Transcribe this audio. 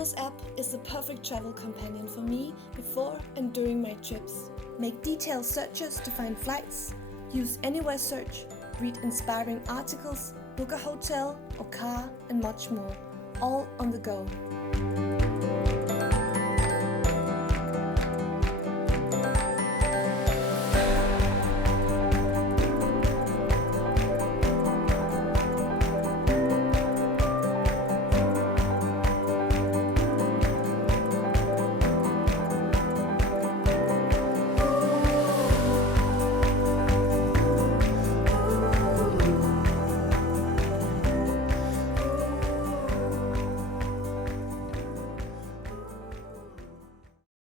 This app is the perfect travel companion for me before and during my trips. Make detailed searches to find flights, use Anywhere search, read inspiring articles, book a hotel or car, and much more, all on the go.